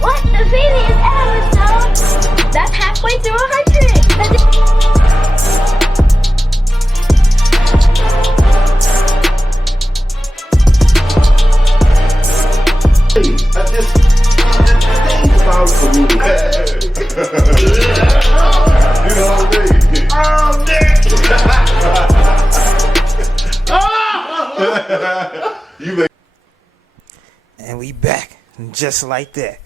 What? The previous episode? That's halfway through 100. I just think about for me. You know what I'm saying? You make. And we back, just like that.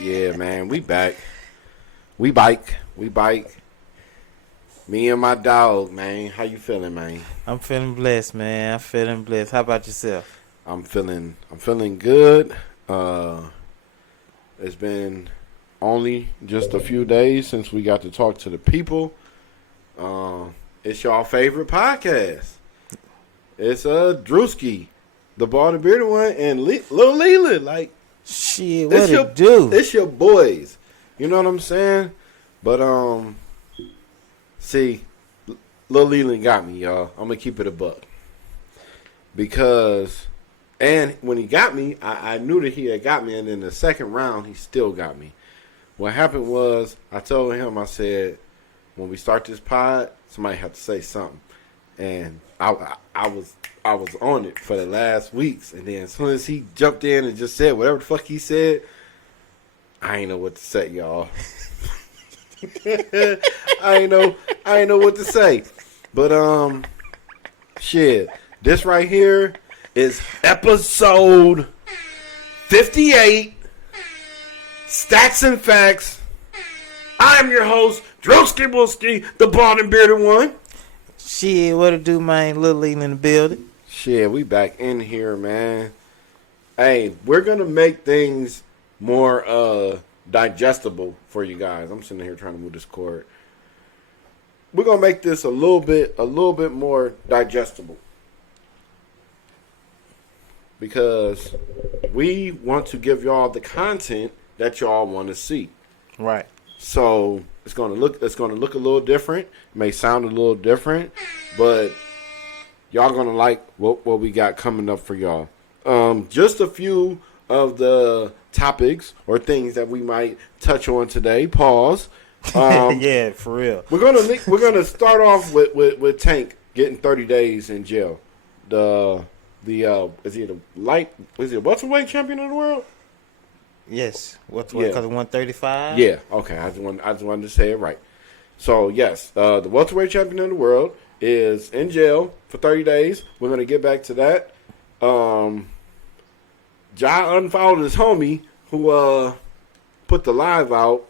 Yeah, man, we back. We bike. Me and my dog, man. How you feeling, man? I'm feeling blessed, man. I'm feeling blessed. How about yourself? I'm feeling good. It's been only just a few days since we got to talk to the people. It's y'all favorite podcast. It's Drewski, the bald and bearded one, and Lil Leland. Like, shit, what it do? It's your boys. You know what I'm saying? But see, Lil Leland got me, y'all. I'm gonna keep it a buck because, and when he got me, I knew that he had got me, and in the second round, he still got me. What happened was, I told him, I said, when we start this pod, somebody have to say something, and I was on it for the last weeks, and then as soon as he jumped in and just said whatever the fuck he said, I ain't know what to say, y'all. I ain't know what to say. But shit, this right here is episode 58, Statz and Factz. I'm your host, Drewski Booski, the bald and bearded one. Shit, what it do, man? Lil Leland in the building. Shit, we back in here, man. Hey, we're gonna make things more digestible for you guys. I'm sitting here trying to move this cord. We're gonna make this a little bit more digestible because we want to give y'all the content that y'all want to see. Right. So it's gonna look a little different. It may sound a little different, but y'all gonna like what we got coming up for y'all. Just a few of the topics or things that we might touch on today. Pause. Yeah, for real. We're gonna start off with Tank getting 30 days in jail. Is he a welterweight champion of the world? Yes. What's Yeah. because of 135? Yeah. Okay. I just wanted to say it right. So yes, the welterweight champion of the world is in jail for 30 days. We're gonna get back to that. Ja unfollowed his homie who put the live out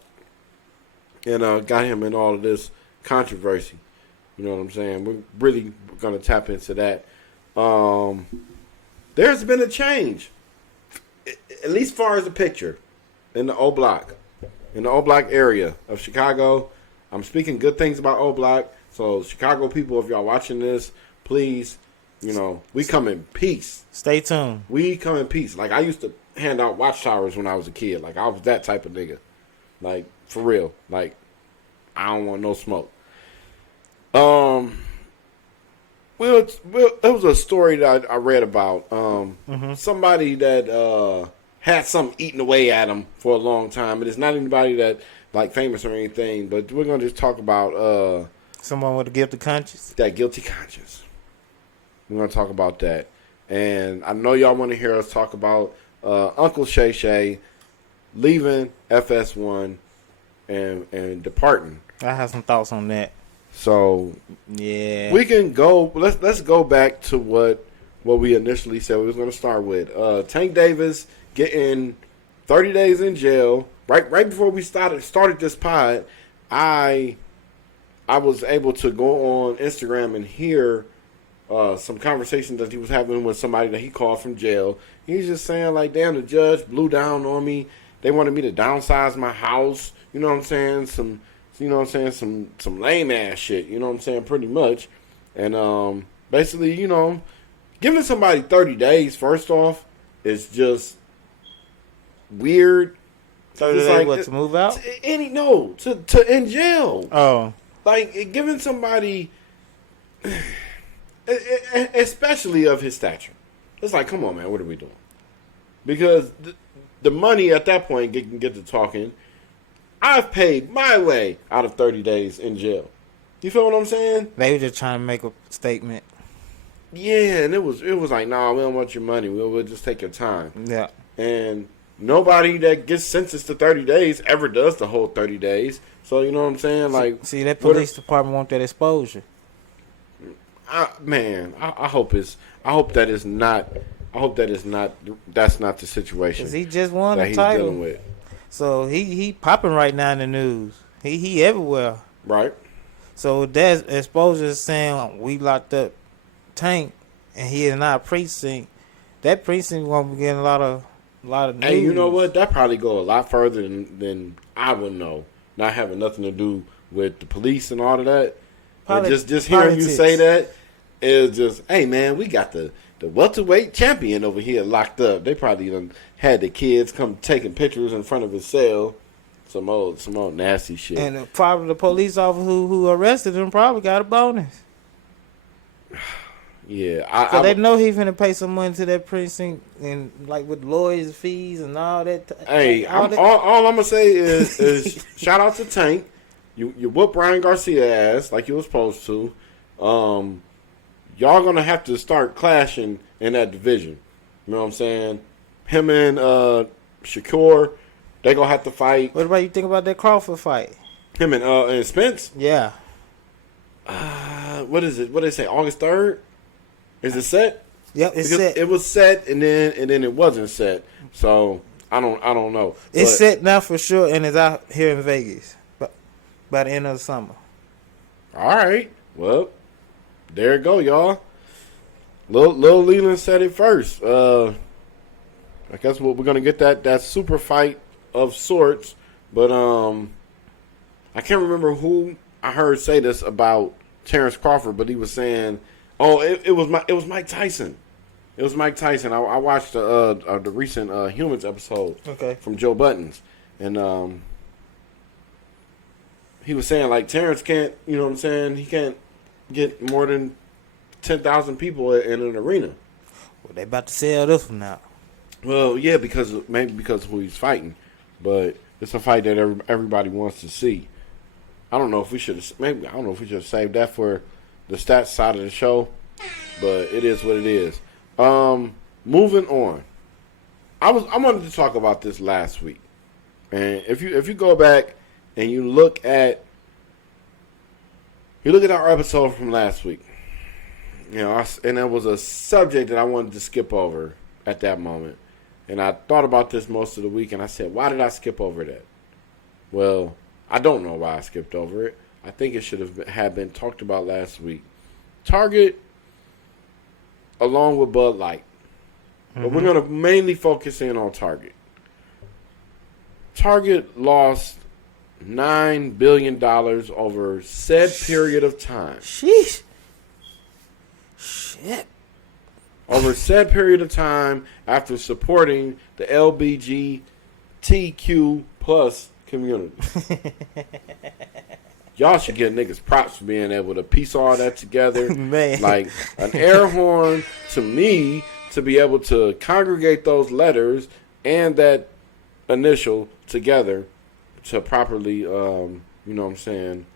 and got him in all of this controversy. You know what I'm saying? We're really gonna tap into that. There's been a change, at least far as the picture, in the O Block, area of Chicago. I'm speaking good things about O Block. So Chicago people, if y'all watching this, please, we come in peace. Stay tuned. We come in peace. Like, I used to hand out watchtowers when I was a kid. Like, I was that type of nigga. Like, for real. Like, I don't want no smoke. It was a story that I read about. Somebody that had something eaten away at him for a long time. And it's not anybody that, like, famous or anything. But we're going to just talk about Someone with a guilty conscience? that guilty conscience. We're going to talk about that. And I know y'all want to hear us talk about Uncle Shay Shay leaving FS1 and departing. I have some thoughts on that. So Yeah. we can go. Let's go back to what we initially said we was going to start with. Tank Davis getting 30 days in jail. Right before we started this pod, I was able to go on Instagram and hear some conversations that he was having with somebody that he called from jail. He's just saying, like, damn, the judge blew down on me. They wanted me to downsize my house. You know what I'm saying? Some lame ass shit. You know what I'm saying? Pretty much. And basically, giving somebody 30 days, first off, is just weird. 30 days, like, what, to move out? To in jail. Oh. Like, giving somebody, especially of his stature, it's like, come on, man, what are we doing? Because the money at that point can get to talking. I've paid my way out of 30 days in jail. You feel what I'm saying? They were just trying to make a statement. Yeah, and it was like, nah, we don't want your money. We'll just take your time. Yeah. And nobody that gets sentenced to 30 days ever does the whole 30 days. So, you know what I'm saying? Like, see, that police department want that exposure. I hope that's not the situation. 'Cause he just won that the he's title. dealing with. So he popping right now in the news. He everywhere. Right. So that exposure is saying we locked up Tank and he is not a precinct. That precinct won't be getting a lot of news. And you know what? That probably go a lot further than I would know. Not having nothing to do with the police and all of that. And just hearing you say that is just, hey man, we got the welterweight champion over here locked up. They probably done had the kids come taking pictures in front of his cell. Some old nasty shit. And probably the police officer who arrested him probably got a bonus. Yeah, So they know he's finna pay some money to that precinct and like with lawyers' fees and all that. Hey, all I'm gonna say is shout out to Tank. You whoop Ryan Garcia ass like you was supposed to. Y'all gonna have to start clashing in that division. You know what I'm saying? Him and Shakur, they gonna have to fight. What about you think about that Crawford fight? Him and Spence. Yeah. What is it? What did they say? August 3rd? Is it set? Yep, it's because set. It was set and then it wasn't set. So I don't know. It's set now for sure and it's out here in Vegas. But by the end of the summer. All right. Well, there you go, y'all. Lil Leland said it first. I guess we're gonna get that super fight of sorts. But I can't remember who I heard say this about Terrence Crawford, but he was saying, "Oh, it was Mike Tyson. It was Mike Tyson." I watched the recent Humans episode from Joe Buttons, and he was saying like Terrence can't, you know what I'm saying? He can't get more than 10,000 people in an arena. Well, they about to sell this one now. Well, yeah, because of who he's fighting, but it's a fight that everybody wants to see. I don't know if we should have saved that for the stats side of the show, but it is what it is. Moving on, I wanted to talk about this last week, and if you go back and you look at our episode from last week, you know, and it was a subject that I wanted to skip over at that moment, and I thought about this most of the week, and I said, why did I skip over that? Well, I don't know why I skipped over it. I think it should have been talked about last week. Target, along with Bud Light. But we're going to mainly focus in on Target. Target lost $9 billion over said period of time. Sheesh. Shit. Over said period of time after supporting the LBGTQ plus community. Y'all should give niggas props for being able to piece all that together. Man. Like an air horn to me to be able to congregate those letters and that initial together to properly, you know what I'm saying,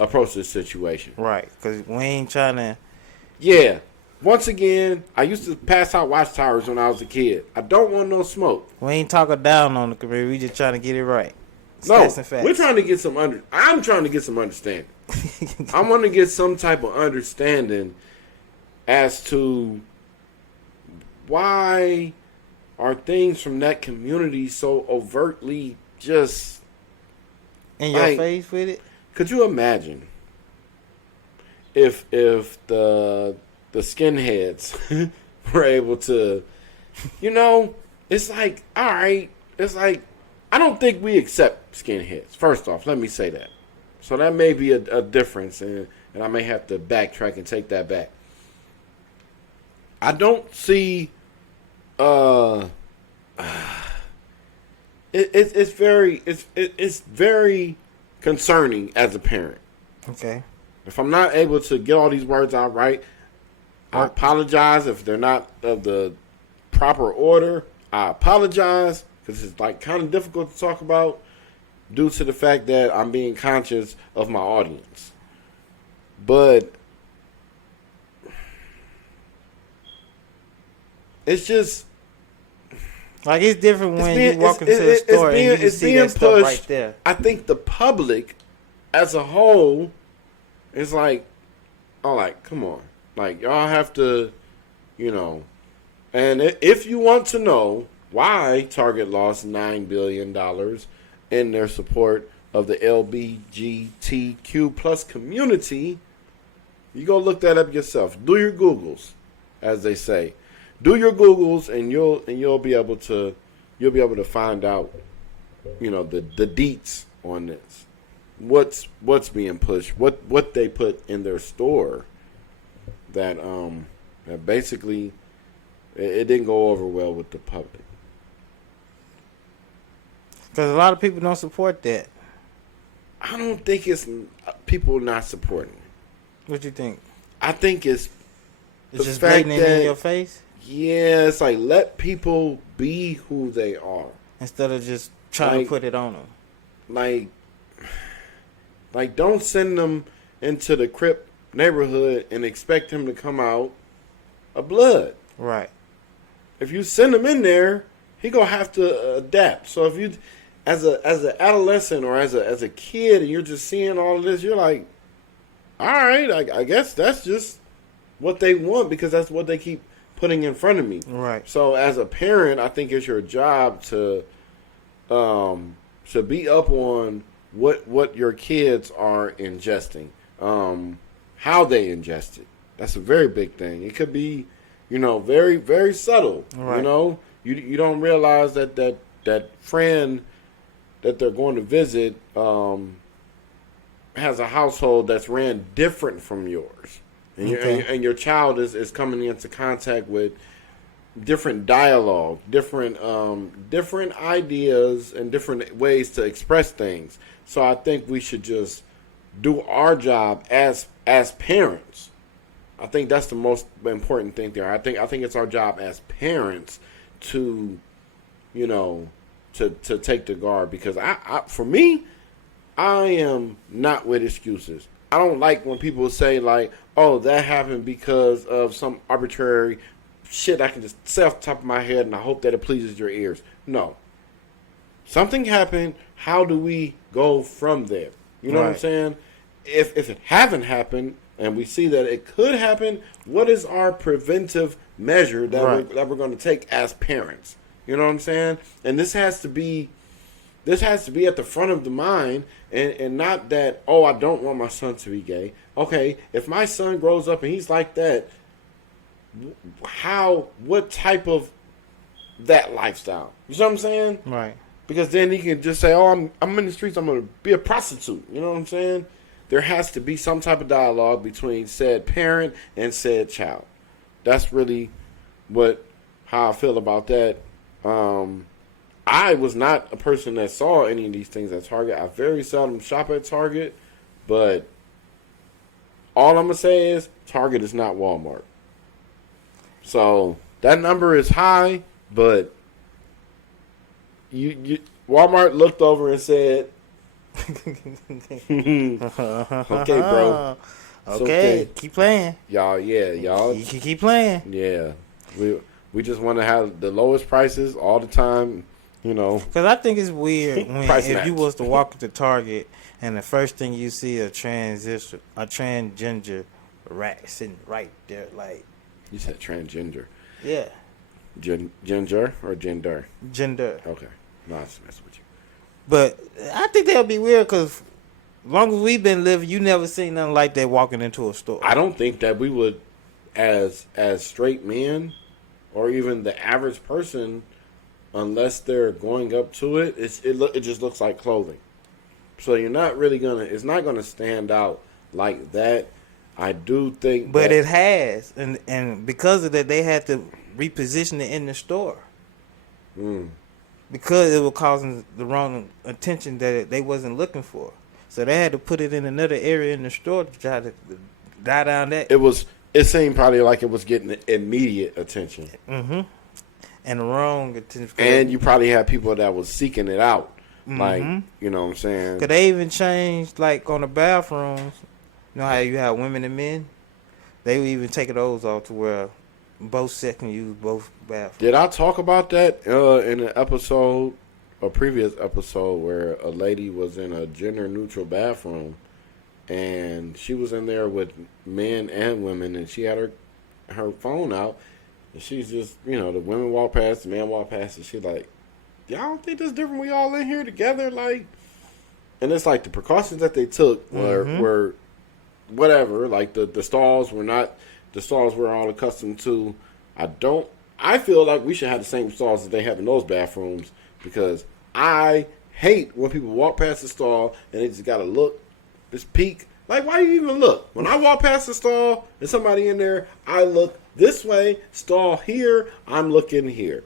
approach this situation. Right, because we ain't trying to... Yeah. Once again, I used to pass out watchtowers when I was a kid. I don't want no smoke. We ain't talking down on the career. We just trying to get it right. No, Facts. we're trying to get some I'm trying to get some understanding. I want to get some type of understanding as to why are things from that community so overtly just in your face with it. Could you imagine if the skinheads were able to, you know, it's like, all right, it's like, I don't think we accept skinheads. First off, let me say that. So that may be a difference, and I may have to backtrack and take that back. I don't see. It's very concerning as a parent. Okay. If I'm not able to get all these words out right, I apologize if they're not of the proper order. I apologize because it's like kind of difficult to talk about due to the fact that I'm being conscious of my audience. But it's just like it's different when you walk into the store and you can see that stuff right there. I think the public as a whole is like, oh, like, come on. Like, y'all have to, you know. And if you want to know why Target lost $9 billion in their support of the LGBTQ plus community, you go look that up yourself. Do your Googles, as they say. Do your Googles, and you'll be able to find out, you know, the deets on this. What's being pushed? What they put in their store that basically it didn't go over well with the public. Because a lot of people don't support that. I don't think it's people not supporting it. What you think? I think it's just blatant in your face? Yeah, it's like let people be who they are. Instead of just trying to put it on them. Like don't send them into the Crip neighborhood and expect him to come out a blood. Right. If you send him in there, he gonna have to adapt. So if you, as an adolescent or as a kid, and you're just seeing all of this, you're like, all right, I guess that's just what they want because that's what they keep putting in front of me. Right. So as a parent, I think it's your job to be up on what your kids are ingesting, how they ingest it. That's a very big thing. It could be, you know, very, very subtle. Right. You know, you don't realize that friend that they're going to visit has a household that's ran different from yours. And, and your child is coming into contact with different dialogue, different ideas, and different ways to express things. So I think we should just do our job as parents. I think that's the most important thing there. I think it's our job as parents to, you know, to take the guard because for me, I am not with excuses. I don't like when people say like, oh, that happened because of some arbitrary shit I can just say off the top of my head and I hope that it pleases your ears. No. Something happened. How do we go from there? You know what I'm saying? If it haven't happened and we see that it could happen, what is our preventive measure that we're going to take as parents? You know what I'm saying? And this has to be at the front of the mind and not that, oh, I don't want my son to be gay. Okay, if my son grows up and he's like that, what type of that lifestyle? You know what I'm saying? Right. Because then he can just say, oh, I'm in the streets, I'm going to be a prostitute. You know what I'm saying? There has to be some type of dialogue between said parent and said child. That's really how I feel about that. I was not a person that saw any of these things at Target. I very seldom shop at Target, but all I'm going to say is Target is not Walmart. So that number is high, but Walmart looked over and said, okay, bro. Okay, keep playing. Y'all. You can keep playing. Yeah. We just want to have the lowest prices all the time, you know. Because I think it's weird when if you was to walk into Target and the first thing you see a transgender rat sitting right there, like. You said transgender. Yeah. Ginger or gender? Gender. Okay. No, I was messing with you. But I think that would be weird because as long as we've been living, you never seen nothing like that walking into a store. I don't think that we would, as straight men, or even the average person, unless they're going up to it, it just looks like clothing. So you're not really it's not gonna stand out like that. I do think, but it has, and because of that, they had to reposition it in the store. Because it was causing the wrong attention that they wasn't looking for. So they had to put it in another area in the store to try to die down that. It seemed probably like it was getting immediate attention. Mm-hmm. and the wrong. And you probably had people that was seeking it out. Mm-hmm. Like, you know what I'm saying? Cause they even changed, like, on the bathrooms. You know how you have women and men? They would even take those off to where both sets can use both bathrooms. Did I talk about that in an episode, a previous episode, where a lady was in a gender-neutral bathroom, and she was in there with men and women, and she had her phone out, and she's just, you know, the women walk past, the men walk past, and she's like, y'all don't think this different? We all in here together, like, and it's like the precautions that they took were whatever. Like the stalls were not the stalls we're all accustomed to. I feel like we should have the same stalls that they have in those bathrooms, because I hate when people walk past the stall and they just gotta look, just peek. Like, why do you even look? When I walk past the stall and somebody in there, I look this way, stall here, I'm looking here.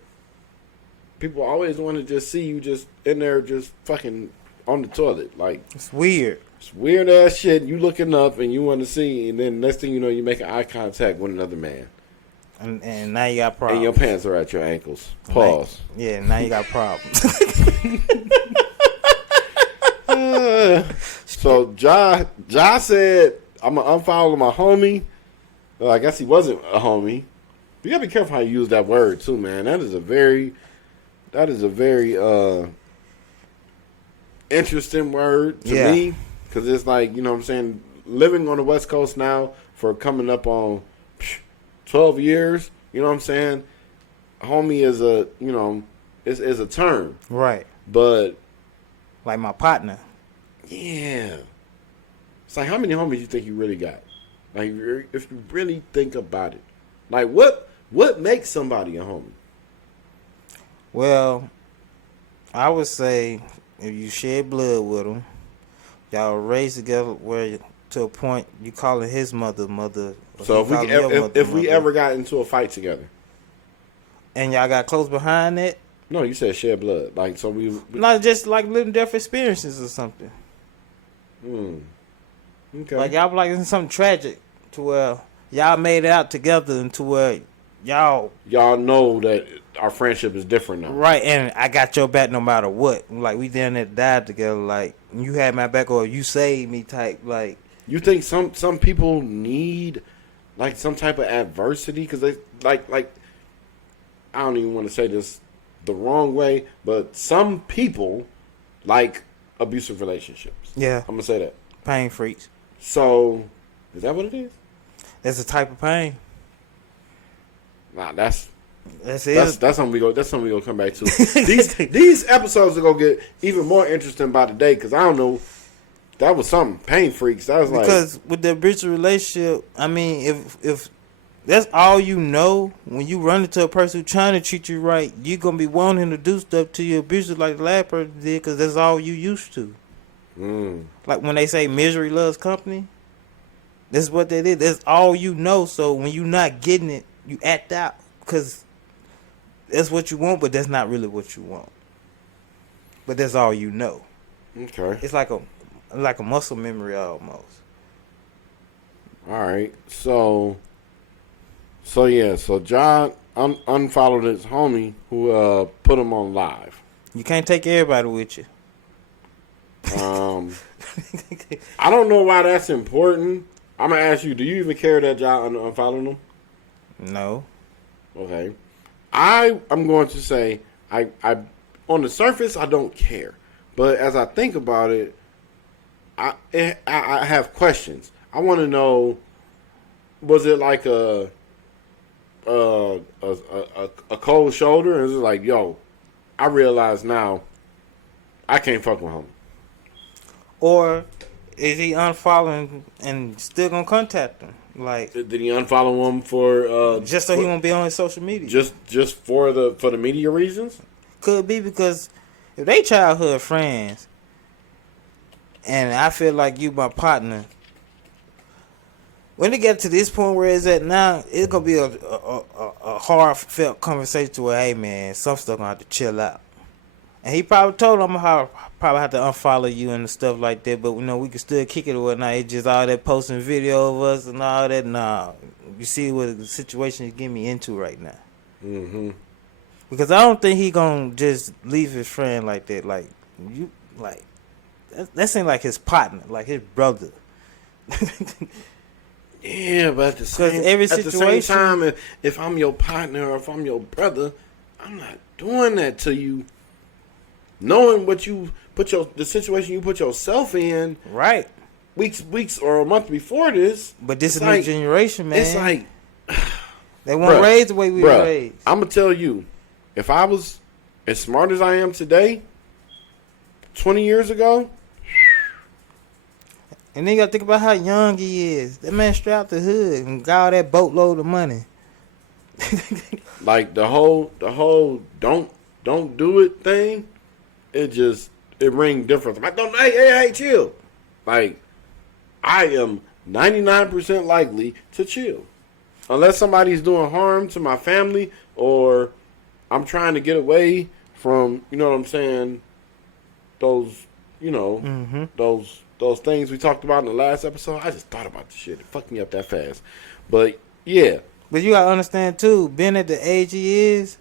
People always want to just see you just in there just fucking on the toilet. Like, It's weird. it's weird ass shit. You looking up and you want to see, and then next thing you know, you make eye contact with another man. And now you got problems. And your pants are at your ankles. Pause. Yeah, now you got problems. So Ja said, I'm going to unfollow my homie. Well, I guess he wasn't a homie. You got to be careful how you use that word, too, man. That is a very interesting word to me, because it's like, you know what I'm saying, living on the West Coast now for coming up on 12 years, you know what I'm saying, homie is a, you know, is a term. Right. But like my partner. Yeah. It's like, how many homies you think you really got? Like, if you really think about it. Like, what makes somebody a homie? Well, I would say if you shed blood with him, y'all raised together where to a point you calling his mother. So if we ever got into a fight together, and y'all got close behind it. No, you said shed blood. Like, so we not just like living death experiences or something. Okay. Like y'all like in something tragic to where y'all made it out together and to where y'all know that our friendship is different now. Right, and I got your back no matter what. Like, we down there died together. Like, you had my back or you saved me type. Like, you think some people need like some type of adversity, because they like I don't even want to say this the wrong way, but some people like abusive relationships. Yeah, I'm gonna say that. Pain freaks. So, is that what it is? That's a type of pain. Nah, that's it. That's something we go come back to. These episodes are gonna get even more interesting by the day, because I don't know. That was something. Pain freaks. That was because with the abusive relationship, I mean, if that's all you know, when you run into a person who's trying to treat you right, you're gonna be wanting to do stuff to your abuser like the last person did, because that's all you used to. Like when they say misery loves company, that's what they did. That's all you know. So when you're not getting it, you act out because that's what you want, but that's not really what you want. But that's all you know. Okay. It's like a muscle memory almost. All right. So John unfollowed his homie who put him on live. You can't take everybody with you. I don't know why that's important. I'm gonna ask you: do you even care that John unfollowed him? No. Okay. I'm going to say I on the surface I don't care, but as I think about it, I have questions. I want to know: was it like a cold shoulder, and is it like, yo, I realize now I can't fuck with him? Or is he unfollowing and still gonna contact him? Like, did he unfollow him for just so he won't be on his social media? Just for the media reasons? Could be, because if they childhood friends, and I feel like you my partner, when they get to this point where it's at now, it's gonna be a heartfelt conversation to where, hey man, some stuff gonna have to chill out. And he probably told him how probably have to unfollow you and stuff like that, but we can still kick it or whatnot. It's just all that posting video of us and all that. Nah, you see what the situation is getting me into right now. Because I don't think he gonna just leave his friend like that. Like you, like that seems like his partner, like his brother. Yeah, but at the same, every at the same situation- time, if I'm your partner or if I'm your brother, I'm not doing that to you. Knowing what you the situation you put yourself in Right. weeks or a month before this. But this it's is a new like- generation, man. It's like, they won't bruh, raise the way we were raised. I'm gonna tell you, if I was as smart as I am today, 20 years ago, And then you gotta think about how young he is. That man straight out the hood and got all that boatload of money. like the whole don't do it thing, it ring different. I don't. Hey, chill. Like I am 99% likely to chill, unless somebody's doing harm to my family or I'm trying to get away from. You know what I'm saying? Those, those things we talked about in the last episode. I just thought about the shit. It fucked me up that fast. But yeah. But you gotta understand too, being at the age he is,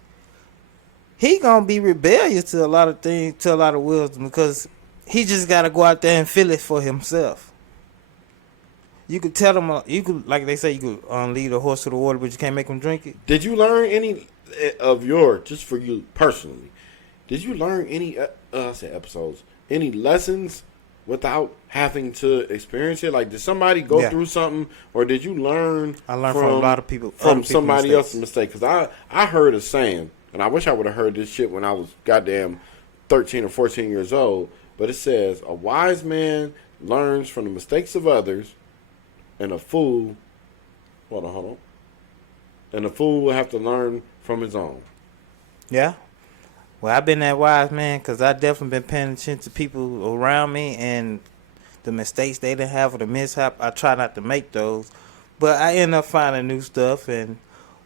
he gonna be rebellious to a lot of things, to a lot of wisdom, because he just gotta go out there and feel it for himself. You could tell him, you could, like they say, you could lead a horse to the water, but you can't make him drink it. Did you learn any of just for you personally, did you learn any, episodes, any lessons without having to experience it? Like, did somebody go through something, or did you learn? I learned from a lot of people. From somebody else's mistake. Because I heard a saying, and I wish I would have heard this shit when I was goddamn 13 or 14 years old, but it says, a wise man learns from the mistakes of others, and a fool, hold on. And a fool will have to learn from his own. Yeah. Well, I've been that wise man because I definitely been paying attention to people around me and the mistakes they didn't have or the mishap. I try not to make those, but I end up finding new stuff, and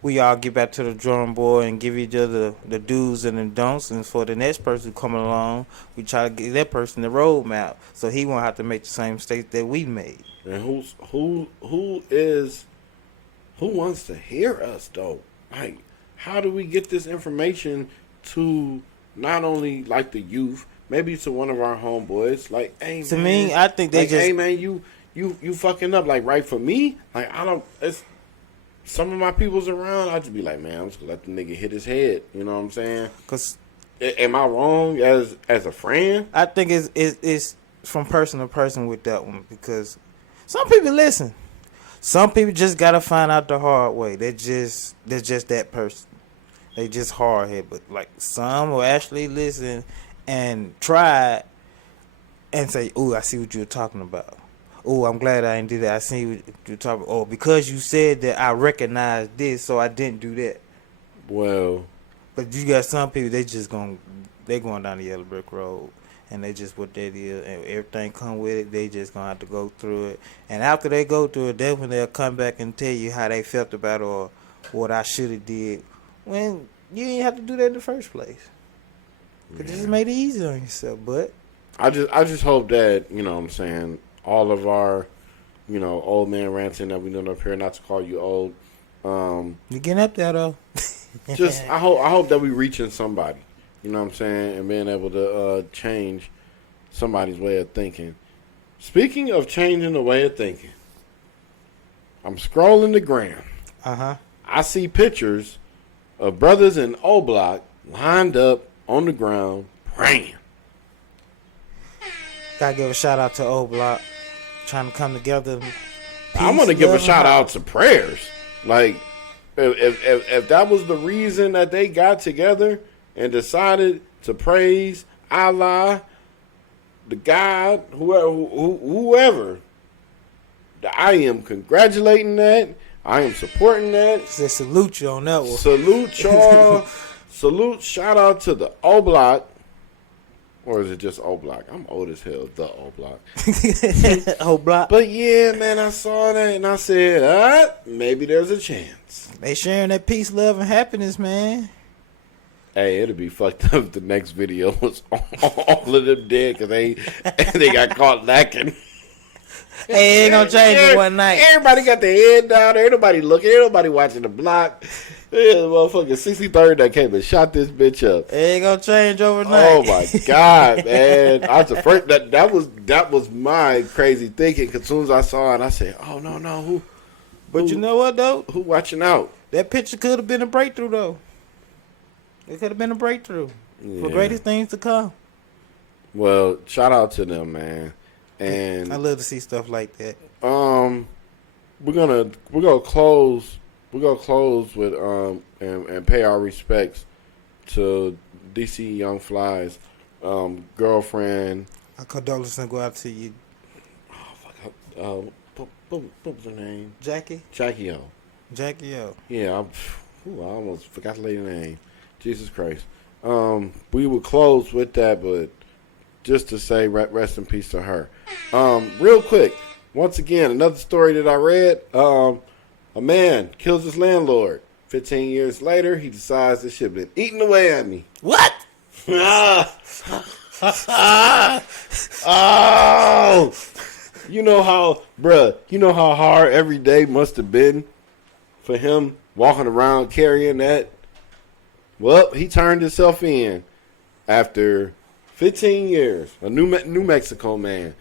we all get back to the drawing board and give each other the do's and the don'ts. And for the next person coming along, we try to give that person the roadmap so he won't have to make the same mistakes that we made. And who wants to hear us though? Like, how do we get this information to not only like the youth, maybe to one of our homeboys? Like, hey, To man, me, I think they like, just, hey man, you fucking up. Like, right, for me, like, I don't. It's some of my people's around. I just be like, man, I'm just gonna let the nigga hit his head. You know what I'm saying? because Am I wrong as a friend? I think it's from person to person with that one, because some people listen. Some people just gotta find out the hard way. They're just that person. They just hard head. But like some will actually listen and try and say, "Oh, I see what you're talking about. Oh, I'm glad I didn't do that. I see what you're talking about. Oh, because you said that, I recognize this, so I didn't do that." Well, But you got some people, they going down the yellow brick road, and they just what that is, and everything come with it. They just gonna have to go through it, and after they go through it, then when they'll come back and tell you how they felt about it or what I should have did, when you didn't have to do that in the first place. Cause this made it easy on yourself. But I just hope that, you know what I'm saying, all of our, old man ranting that we done up here, not to call you old. you're getting up there though. I hope that we reaching somebody, you know what I'm saying, and being able to change somebody's way of thinking. Speaking of changing the way of thinking, I'm scrolling the gram. I see pictures of brothers in O Block lined up on the ground praying. Gotta give a shout out to O Block, trying to come together. I'm gonna give a shout out to prayers. Like, if that was the reason that they got together and decided to praise Allah, the God, whoever, I am congratulating that. I am supporting that. Say salute you on that one. Salute y'all. Salute, shout out to the O Block. Or is it just O Block? I'm old as hell, the O Block. O Block. But yeah, man, I saw that and I said, maybe there's a chance. They sharing that peace, love, and happiness, man. Hey, it'll be fucked up if the next video was all of them dead because they got caught lacking. Hey, ain't gonna change in one night. Everybody got their head down. Ain't nobody looking. Ain't nobody watching the block. Yeah, the motherfucking 63rd that came and shot this bitch up. It ain't gonna change overnight. Oh my god, man! I was the first. That was my crazy thinking. Cause as soon as I saw it, I said, "Oh no, who?" But you know what though? Who watching out? That picture could have been a breakthrough though. It could have been a breakthrough for greatest things to come. Well, shout out to them, man. And I love to see stuff like that. we're gonna close with and pay our respects to DC Young Fly's girlfriend. Our condolences go out to you, What was her name? Jackie. Jackie O. Jackie O. Yeah, I almost forgot the lady's name. Jesus Christ. We would close with that, but just to say rest in peace to her. Real quick, once again, another story that I read. A man kills his landlord. 15 years later, he decides this shit been eating away at me. What? Oh! You know how hard every day must have been for him walking around carrying that? Well, he turned himself in after 15 years. A New Mexico man.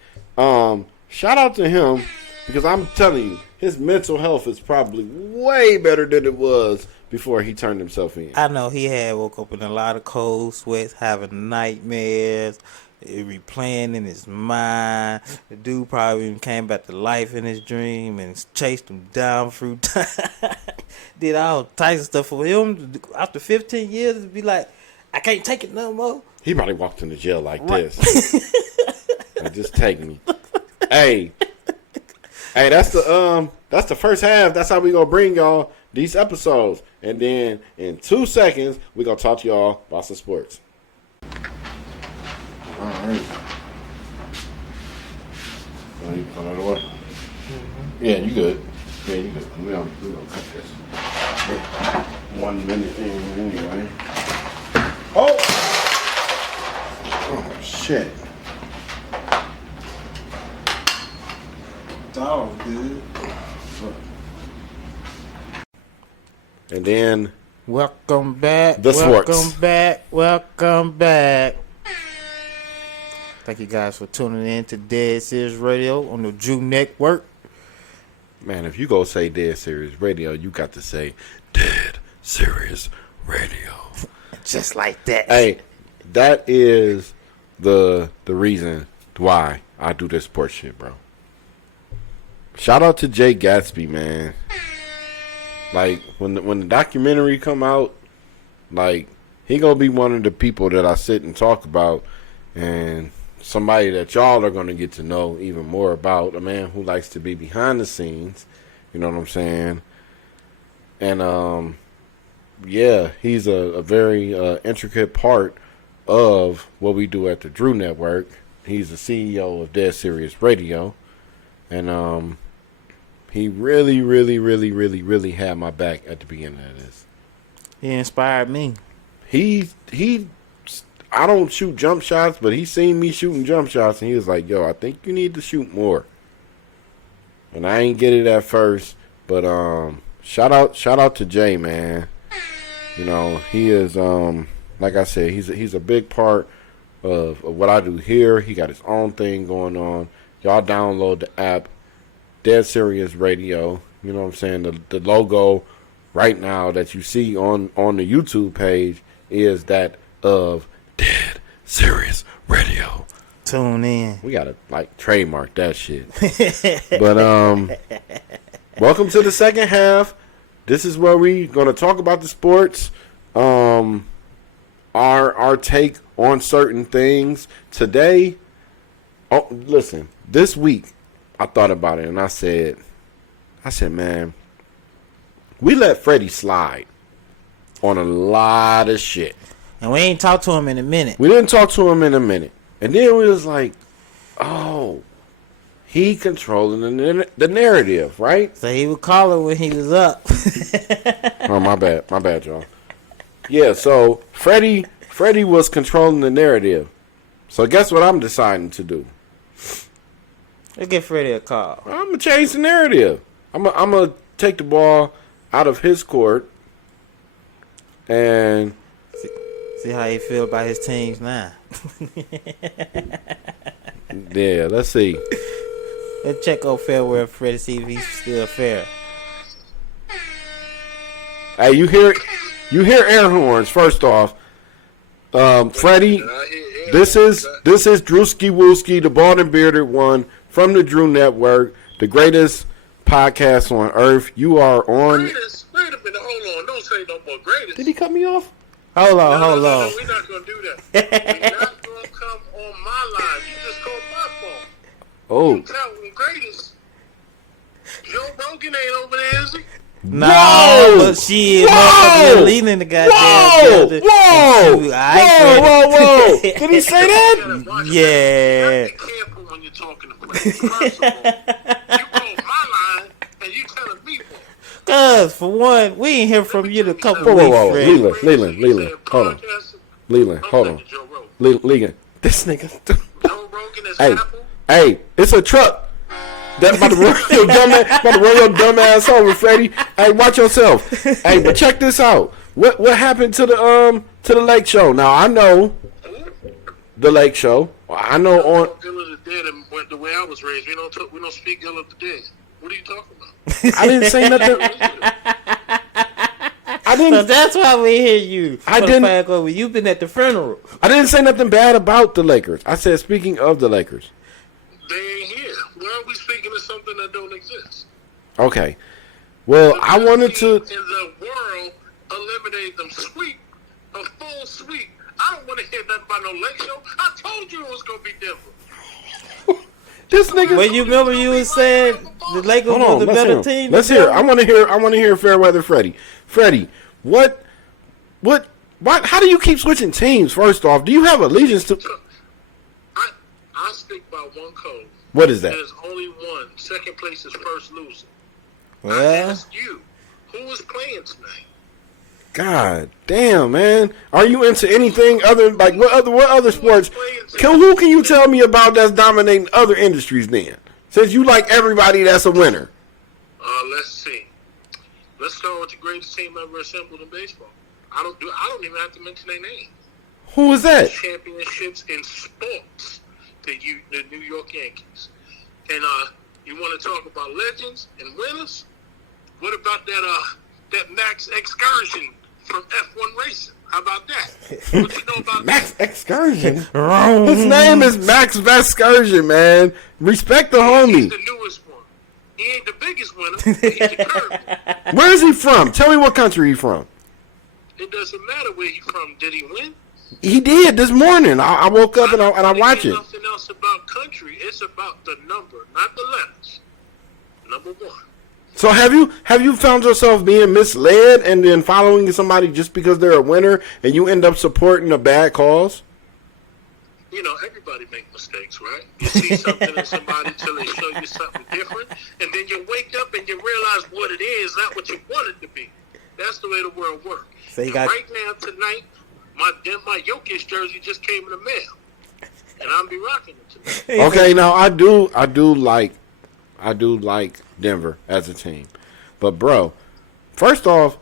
Shout out to him because I'm telling you, his mental health is probably way better than it was before he turned himself in. I know he had woke up in a lot of cold sweats, having nightmares, replaying in his mind. The dude probably even came back to life in his dream and chased him down through time. Did all types of stuff for him. After 15 years, to be like, I can't take it no more. He probably walked into jail like this. Like, just take me. Hey, that's the first half. That's how we gonna bring y'all these episodes. And then in 2 seconds, we gonna talk to y'all about some sports. All right. So you come out of the way? Mm-hmm. Yeah, you good. Yeah, you good. We gonna cut this. 1 minute in anyway. Oh! Oh, shit. Dog, dude. And then Welcome back. The sports. Welcome back. Thank you guys for tuning in to Dead Serious Radio on the Drew Network. Man, if you go say Dead Serious Radio, you got to say Dead Serious Radio. Just like that. Hey, that is the reason why I do this sports shit, bro. Shout out to Jay Gatsby, man. Like when the documentary come out, like he gonna be one of the people that I sit and talk about, and somebody that y'all are gonna get to know even more about. A man who likes to be behind the scenes, you know what I'm saying? And yeah, he's a very intricate part of what we do at the Drew Network. He's the CEO of Dead Serious Radio, and he really, really, really, really, really had my back at the beginning of this. He inspired me. He I don't shoot jump shots, but he seen me shooting jump shots, and he was like, "Yo, I think you need to shoot more." And I ain't get it at first, but shout out to Jay, man. You know, he is like I said, he's a big part of what I do here. He got his own thing going on. Y'all download the app, Dead Serious Radio. You know what I'm saying? The logo right now that you see on the YouTube page is that of Dead Serious Radio. Tune in. We gotta like trademark that shit. But welcome to the second half. This is where we gonna talk about the sports. Our take on certain things today. Oh, listen, this week I thought about it and I said, man, we let Freddie slide on a lot of shit. And we ain't talked to him in a minute. We didn't talk to him in a minute. And then we was like, oh, he controlling the narrative, right? So he would call it when he was up. Oh, my bad, y'all. Yeah, so Freddie was controlling the narrative. So guess what I'm deciding to do? Let's get Freddie a call. I'm gonna change the narrative. I'm gonna take the ball out of his court and See how he feel about his teams now. yeah, let's see. Let's check on Fairweather Freddie, see if he's still fair. Hey, you hear air horns first off. Freddie, this is Drewski Wooski, the bald and bearded one from the Drew Network, the greatest podcast on earth. You are on. Greatest? Wait a minute, hold on. Don't say no more greatest. Did he cut me off? Hold on. No, we're not going to do that. You're not going to come on my line. You just call my phone. Oh. You tell me greatest. Joe Rogan ain't over there, is he? No, but she is leaning the goddamn building. Whoa! Did he say that? Yeah. Be careful when you're talking to friends. First of all, you call my line and you telling me what? Cause for one, we ain't hear from you in a couple Whoa, weeks, Leland, hold on. Leland, hold on. Leland, this nigga. Joe Rogan is Hey, Apple. hey, it's a truck. That's about to run your dumb ass over, Freddie. Hey, watch yourself. Hey, but check this out. What happened to the Lake Show? Now I know the Lake Show. I know on. Ill of the dead, and the way I was raised, we don't speak ill of the dead. What are you talking about? I didn't say nothing. I didn't. So that's why we hear you. I didn't. You've been at the funeral. I didn't say nothing bad about the Lakers. I said speaking of the Lakers. They ain't here. Why are we speaking of something that don't exist? Okay. Well, I wanted to. In the world, eliminate them. A full sweep. I don't want to hear nothing about no Lake Show. I told you it was going to be Denver. This nigga. Well, you remember you was saying the Lakers was the better team. Let's hear. I want to hear Fairweather Freddie. Freddie, what? How do you keep switching teams? First off, do you have allegiance to? I stick by one code. What is that? There's only one. Second place is first loser. Well, I asked you, who is playing tonight? God damn, man. Are you into anything other like what other sports? Who can you tell me about that's dominating other industries then? Since you like everybody that's a winner. Let's see. Let's start with the greatest team ever assembled in baseball. I don't even have to mention their name. Who is that? Championships in sports. The New York Yankees. And you want to talk about legends and winners? What about that Max Excursion from F1 Racing? How about that? What you know about Max Excursion? His name is Max Excursion, man. Respect the homie. He's the newest one. He ain't the biggest winner, but he's the curve. Where is he from? Tell me what country he's from. It doesn't matter where he's from. Did he win? He did this morning. I woke up and I watched it. Nothing else about country. It's about the number, not the letters. Number one. So have you found yourself being misled and then following somebody just because they're a winner and you end up supporting a bad cause? You know, everybody make mistakes, right? You see something in somebody till they show you something different, and then you wake up and you realize what it is, not what you want it to be. That's the way the world works. So right now, tonight, my Jokic jersey just came in the mail, and I'll be rocking it tonight. Okay, now I do like Denver as a team, but bro, first off,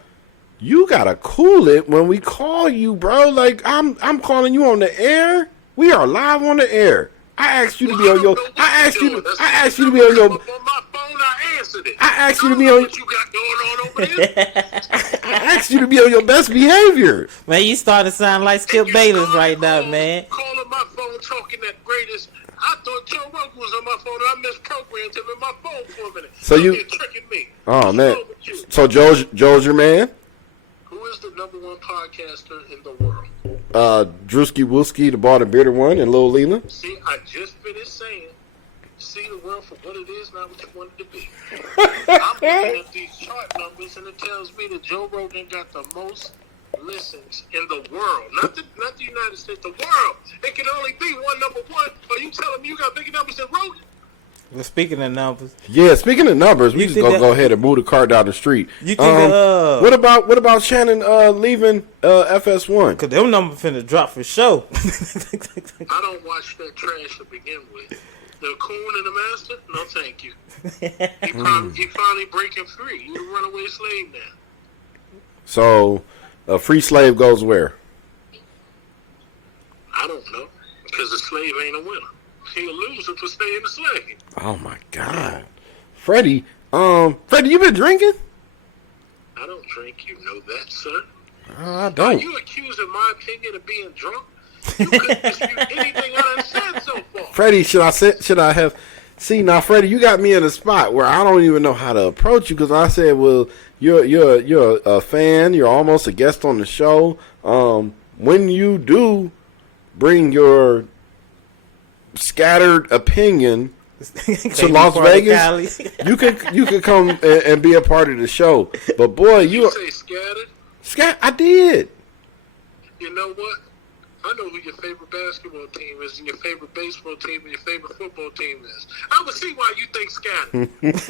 you gotta cool it when we call you, bro. Like I'm calling you on the air. We are live on the air. I asked you to be on your. I asked you to be on your. On my phone, I answered it. I asked you to be on. What you got going on over there? I asked you to be on your best behavior. Man, you starting to sound like Skip Bayless right now, man. Calling my phone, talking that greatest. I thought Joe Rogan was on my phone, and I misprogrammed him in my phone for a minute. So you tricking me. Oh man. So Joe's your man? Who is the number one podcaster in the world? Drewski Wooski, the bald and bearded one, and Lil Leland. See, I just finished saying, see the world for what it is, not what you want it to be. I'm looking at these chart numbers, and it tells me that Joe Rogan got the most listens in the world. Not the United States, the world. It can only be one number one. Are you telling me you got bigger numbers than Rogan? Well, speaking of numbers, yeah. Speaking of numbers, we just go ahead and move the car down the street. You think what about Shannon leaving FS1? Cause them numbers finna drop for sure. I don't watch that trash to begin with. The coon and the master? No, thank you. He finally breaking free. He's a runaway slave now. So, a free slave goes where? I don't know. Because the slave ain't a winner. He a loser for staying a slave. Oh my God, Freddie. Freddie, you been drinking? I don't drink. You know that, sir. I Are don't. you accusing my opinion of being drunk? You couldn't dispute anything I done said so far. Freddie, should I have? See now, Freddie, you got me in a spot where I don't even know how to approach you because I said, well, you're a fan. You're almost a guest on the show. When you do bring your scattered opinion to Las Vegas, you could come and be a part of the show. But boy, You say scattered? I did. You know what? I know who your favorite basketball team is, and your favorite baseball team, and your favorite football team is. I would see why you think scattered. Because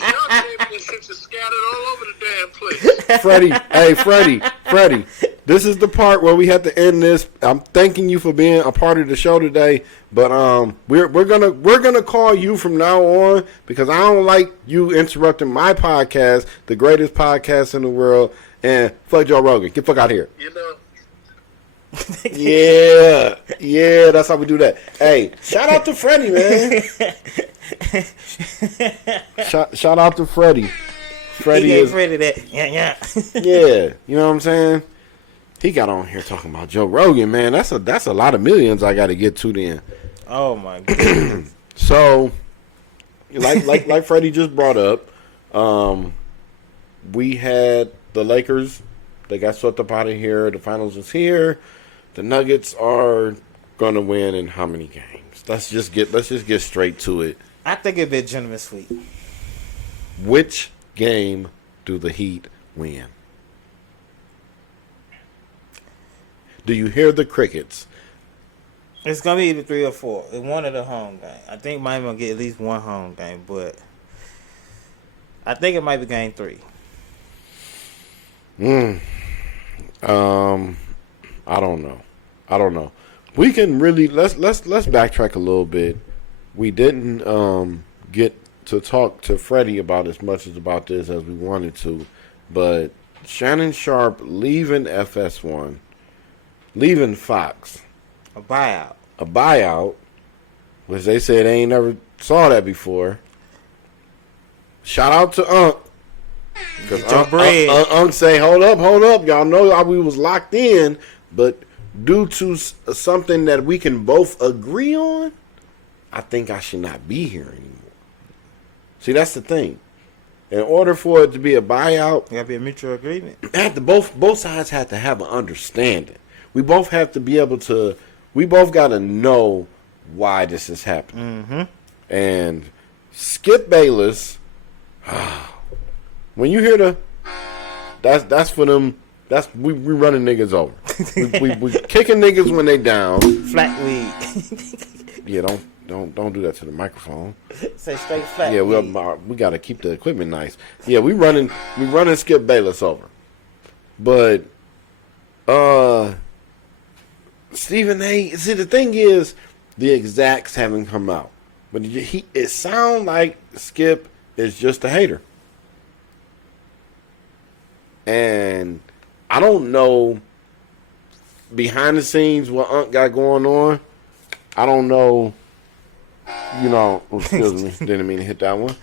y'all championships are scattered all over the damn place. Freddie. This is the part where we have to end this. I'm thanking you for being a part of the show today, but we're gonna call you from now on because I don't like you interrupting my podcast, the greatest podcast in the world, and fuck Joe Rogan. Get the fuck out of here. You know. Yeah, that's how we do that. Hey, shout out to Freddie, man. shout out to Freddie. Freddie is Freddie that. Yeah. Yeah, you know what I'm saying? He got on here talking about Joe Rogan, man. That's a lot of millions I got to get to then. Oh my goodness. So, like Freddie just brought up, we had the Lakers. They got swept up out of here. The finals is here. The Nuggets are gonna win in how many games? Let's just get straight to it. I think it'd be a gentleman's sweep. Which game do the Heat win? Do you hear the crickets? It's gonna be either 3 or 4. It's one of the home games. I think Miami gonna get at least one home game, but I think it might be game 3. I don't know. We can really let's backtrack a little bit. We didn't get to talk to Freddie about as much about this as we wanted to, but Shannon Sharp leaving FS1, leaving Fox, A buyout, which they said they ain't never saw that before. Shout out to Unc. Because Unc say, hold up. Y'all know how we was locked in, but due to something that we can both agree on, I think I should not be here anymore. See, that's the thing. In order for it to be a buyout, it got to be a mutual agreement. Both sides have to have an understanding. We both have to be able to. We both got to know why this is happening. Mm-hmm. And Skip Bayless. When you hear that's for them. We running niggas over. we kicking niggas when they down. Flat weed. Yeah, don't do that to the microphone. Say straight flat. Yeah, weed. we got to keep the equipment nice. Yeah, we running Skip Bayless over. But Stephen A. See, the thing is, the exacts haven't come out, but it sounds like Skip is just a hater. And I don't know behind the scenes what Unc got going on. I don't know. Excuse me. Didn't mean to hit that one.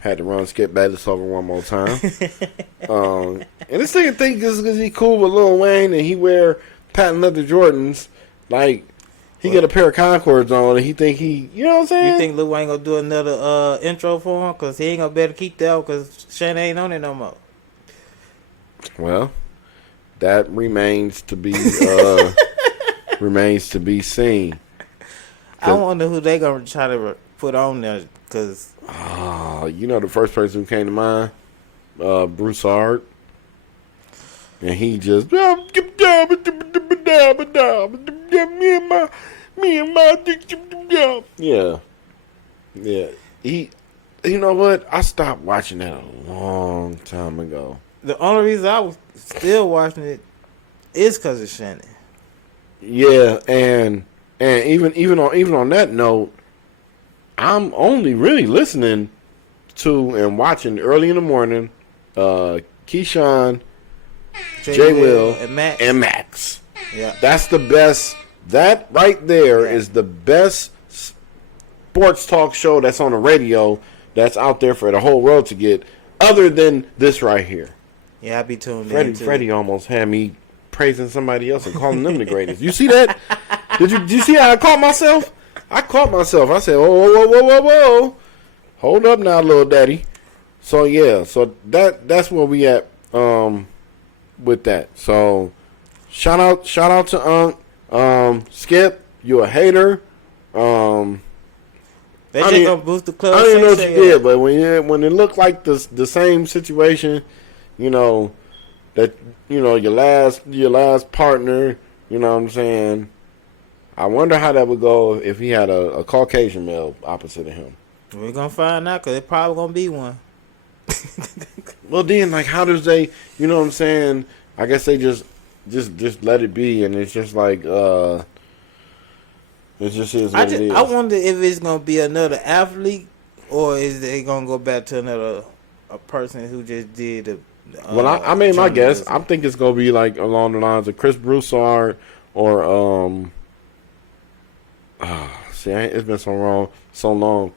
Had to run Skip Bayless over one more time. And this nigga think just because he cool with Lil Wayne and he wear patent leather Jordans, like he get a pair of Concords on and he think you know what I'm saying? You think Lil Wayne gonna do another intro for him? Because he ain't gonna better keep that because Shannon ain't on it no more. Well, that remains to be seen. I wonder who they gonna try to put on there because the first person who came to mind, Bruce Hart, and he just me and my yeah. He, you know what? I stopped watching that a long time ago. The only reason I was still watching it is because of Shannon. Yeah, and And even on that note, I'm only really listening to and watching early in the morning, Keyshawn, J. Will, and Max. Yeah. That's the best. That right there is the best sports talk show that's on the radio that's out there for the whole world to get, other than this right here. Yeah, I be tuned in. Freddie almost had me praising somebody else and calling them the greatest. You see that? Did you see how I caught myself? I caught myself. I said, whoa. Hold up now, little daddy. So, yeah. So, that's where we at with that. So, shout out to Skip. You a hater. They just gonna boost the club. I don't even know what you did, but when it looked like the same situation, that your last partner, you know what I'm saying. I wonder how that would go if he had a Caucasian male opposite of him. We're gonna find out because it probably gonna be one. Well, then, like, how does they? You know what I'm saying? I guess they just let it be, and it's just like it just is what it is. I wonder if it's gonna be another athlete, or is they gonna go back to a person who just did the. Well, I made my guess. I think it's gonna be like along the lines of Chris Broussard or it's been so long.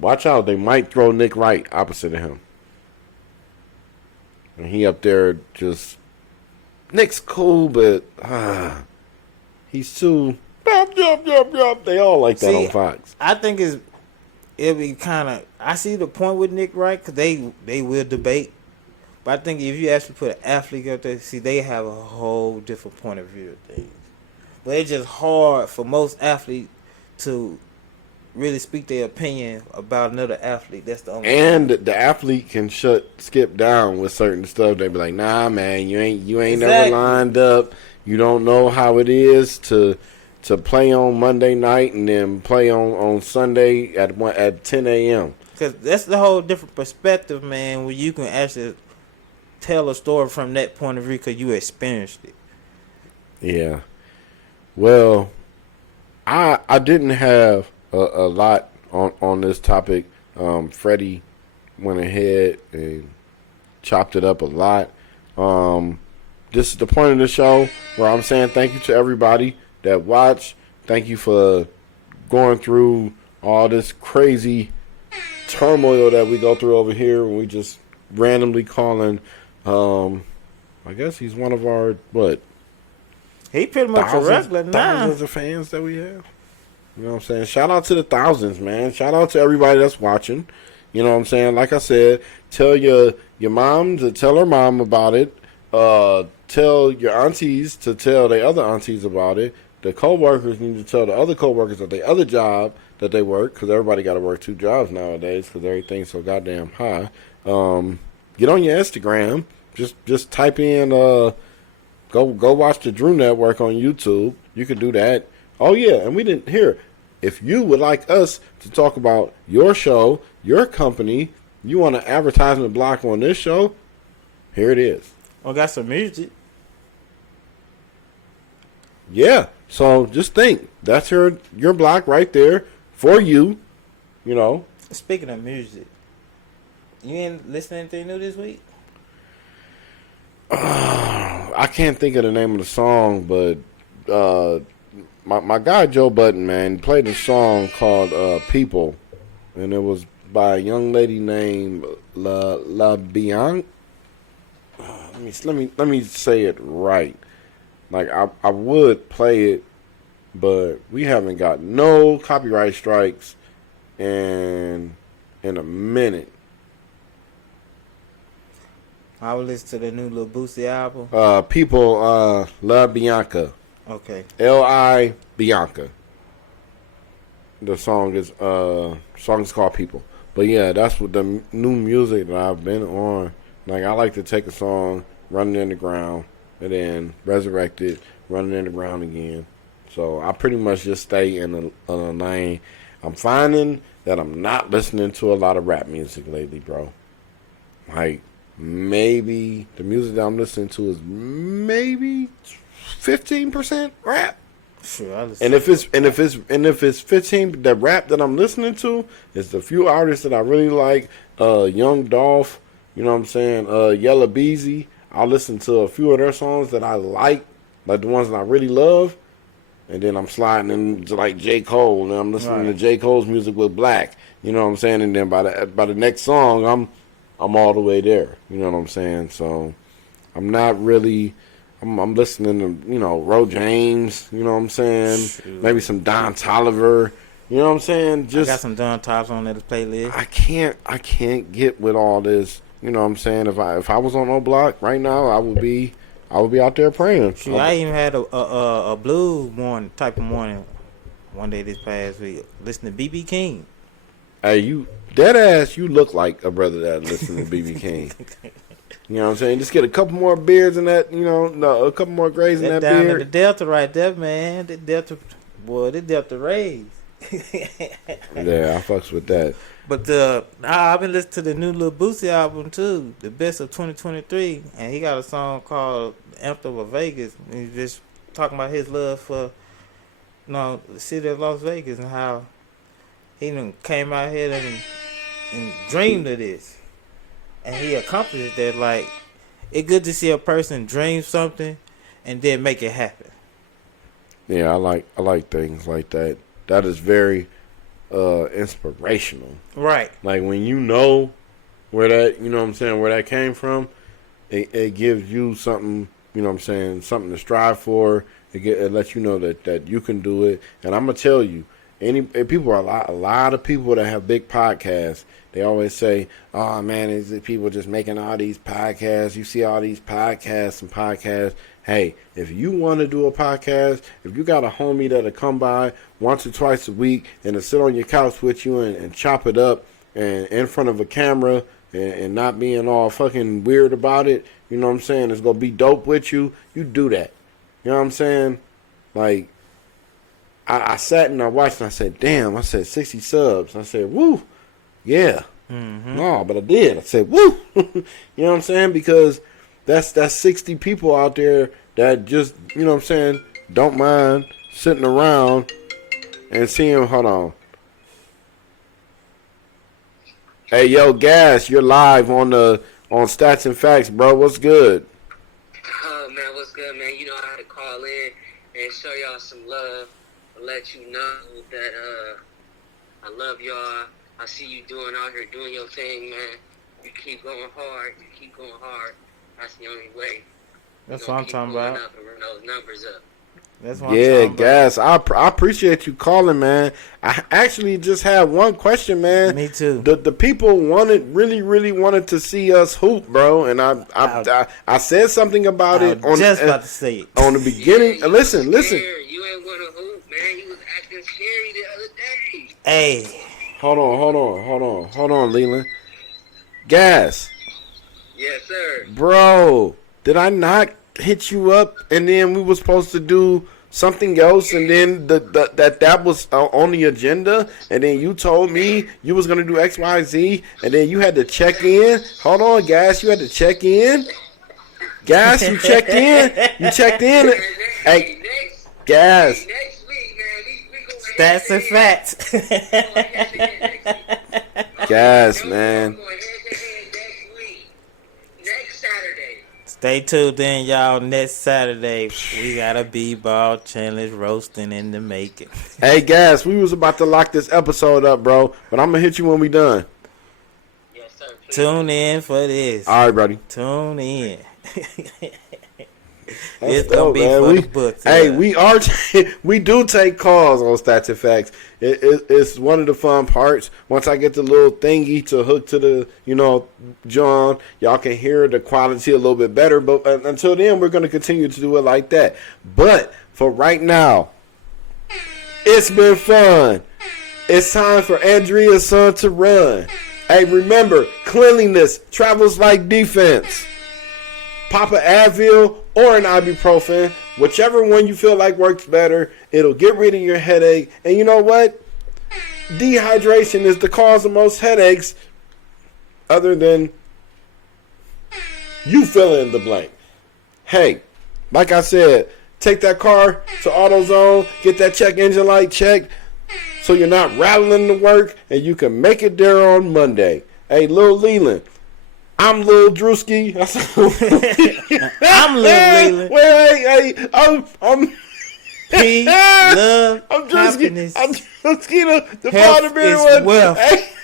Watch out, they might throw Nick Wright opposite of him, and he up there just. Nick's cool, but he's too. They all like that on Fox. I think it'll be kind of. I see the point with Nick Wright because they will debate. But I think if you actually put an athlete up there, they have a whole different point of view of things. But it's just hard for most athletes to really speak their opinion about another athlete. That's the only and thing. The athlete can shut Skip down with certain stuff. They be like, nah, man, you ain't never lined up. You don't know how it is to play on Monday night and then play on Sunday at 10 a.m. Because that's the whole different perspective, man, where you can actually tell a story from that point of view because you experienced it. Yeah. Well, I didn't have a lot on this topic. Freddie went ahead and chopped it up a lot. This is the point of the show where I'm saying thank you to everybody that watched. Thank you for going through all this crazy turmoil that we go through over here when we just randomly calling. I guess he's one of our He pretty much a regular now. Thousands of fans that we have. You know what I'm saying? Shout out to the thousands, man. Shout out to everybody that's watching. You know what I'm saying? Like I said, tell your mom to tell her mom about it. Tell your aunties to tell their other aunties about it. The co-workers need to tell the other co-workers at their other job that they work, because everybody got to work 2 jobs nowadays because everything's so goddamn high. Get on your Instagram. Just type in go watch the Drew Network on YouTube. You can do that. Oh yeah, and we didn't hear. If you would like us to talk about your show, your company, you want an advertisement block on this show, here it is. Oh, got some music. Yeah. So just think. That's your block right there for you. You know. Speaking of music, you ain't listening to anything new this week? I can't think of the name of the song, but my guy Joe Budden, man, played a song called People, and it was by a young lady named La Bianca. Let me say it right. Like I would play it, but we haven't got no copyright strikes in a minute. I will listen to the new Lil Boosie album. People, La Bianca. Okay. L.I. Bianca. The song is called People. But yeah, that's what the new music that I've been on. Like, I like to take a song, run it in the ground, and then resurrect it, run it in the ground again. So I pretty much just stay in a lane. I'm finding that I'm not listening to a lot of rap music lately, bro. Like, maybe the music that I'm listening to is maybe 15% rap. Sure, I listen. And if it's 15, the rap that I'm listening to is the few artists that I really like. Young Dolph, you know what I'm saying? Yella Beezy. I'll listen to a few of their songs that I like the ones that I really love. And then I'm sliding into like J. Cole, and I'm listening to J. Cole's music with Black. You know what I'm saying? And then by the next song, I'm all the way there. You know what I'm saying? So I'm not really. I'm listening to, you know, Ro James, you know what I'm saying? Shoot. Maybe some Don Toliver, you know what I'm saying? Just I got some Don Toliver on that playlist. I can't get with all this, you know what I'm saying? If I was on O Block right now, I would be out there praying. Shoot, I even had a blue morning type of morning one day this past week. Listen to B.B. King. Hey, you dead ass, you look like a brother that listens to B.B. King. You know what I'm saying? Just get a couple more beards in that, you know, a couple more grays in that down beard. The Delta right there, man. The Delta rays. Yeah, I fucks with that. But I've been listening to the new Lil Boosie album too, the best of 2023, and he got a song called "Anthem of Vegas." And he's just talking about his love for, you know, the city of Las Vegas and how he done came out here and dreamed of this. And he accomplished that. Like, it's good to see a person dream something and then make it happen. Yeah, I like things like that. That is very inspirational. Right. Like when you know where that, you know what I'm saying, where that came from, it gives you something, you know what I'm saying, something to strive for. It lets you know that you can do it. And I'm gonna tell you, people are a lot of people that have big podcasts. They always say, "Oh man, is it people just making all these podcasts? You see all these podcasts." Hey, if you want to do a podcast, if you got a homie that'll come by once or twice a week and to sit on your couch with you and chop it up and in front of a camera and not being all fucking weird about it, you know what I'm saying? It's gonna be dope with you. You do that. You know what I'm saying? Like, I sat and I watched and I said, "Damn!" I said 60 subs. I said, "Woo." Yeah. Mm-hmm. No, but I did. I said, woo. You know what I'm saying? Because that's 60 people out there that just, you know what I'm saying, don't mind sitting around and seeing, hold on. Hey, yo, Gas, you're live on Statz and Factz, bro. What's good? Oh, man, what's good, man? You know I had to call in and show y'all some love. Let you know that I love y'all. I see you out here doing your thing, man. You keep going hard. That's the only way. That's what I'm talking about. Up and run those numbers up. That's what I'm talking about. Gas. I appreciate you calling, man. I actually just had one question, man. Me too. The people really wanted to see us hoop, bro, and I said something about it on just about to say it on the beginning. Yeah, listen. You ain't want to hoop, man. You was acting scary the other day. Hey. Hold on, Leland. Gas. Yes, sir. Bro, did I not hit you up and then we were supposed to do something else and then that was on the agenda and then you told me you was going to do X, Y, Z and then you had to check in? Hold on, Gas, you had to check in? Gas, you checked in? You checked in? Hey, Gas. That's a fact. Gas, man. Next Saturday. Stay tuned in, y'all. Next Saturday, we got a B-ball challenge roasting in the making. Hey, Gas, we was about to lock this episode up, bro, but I'm going to hit you when we done. Yes, sir. Please. Tune in for this. All right, buddy. Tune in. That's it's gonna dope, be man. for the books. Hey, yeah. we do take calls on Statz and Factz. It's one of the fun parts. Once I get the little thingy to hook to the, John, y'all can hear the quality a little bit better. But until then, we're gonna continue to do it like that. But for right now, it's been fun. It's time for Andrea's son to run. Hey, remember, cleanliness travels like defense. Pop an Advil or an ibuprofen, whichever one you feel like works better. It'll get rid of your headache. And you know what? Dehydration is the cause of most headaches, other than you fill in the blank. Hey, like I said, take that car to AutoZone, get that check engine light checked, so you're not rattling to work, and you can make it there on Monday. Hey, Lil Leland, I'm Lil Drewski. I'm Lil Leland. Wait, hey, I'm Peace, love, I'm Drewski. happiness. I'm Drewski, the Health father-bearing is one. wealth. Hey,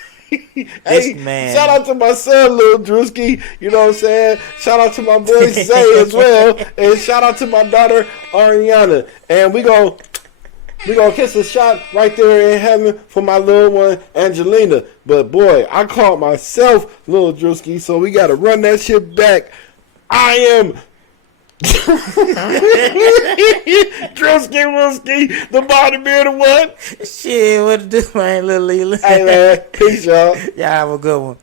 This hey, man. shout out to my son, Lil Drewski. You know what I'm saying? Shout out to my boy Zay as well, and shout out to my daughter Ariana. And we gonna kiss a shot right there in heaven for my little one Angelina. But boy, I called myself Lil Drewski, so we gotta run that shit back. I am Drewski, the body being the one. Shit, what to do, man, Lil Leland? Hey man, peace y'all. Y'all have a good one.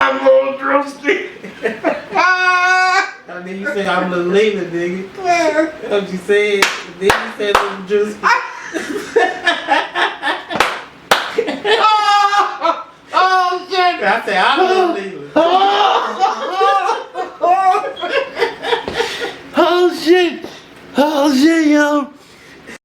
I'm Lil Drewski. And then you say I'm Lil Leland, nigga. That's what you said. Then you said Lil Drewski. Oh shit! I said I'm Lil Leland. Oh shit! Oh shit, yo!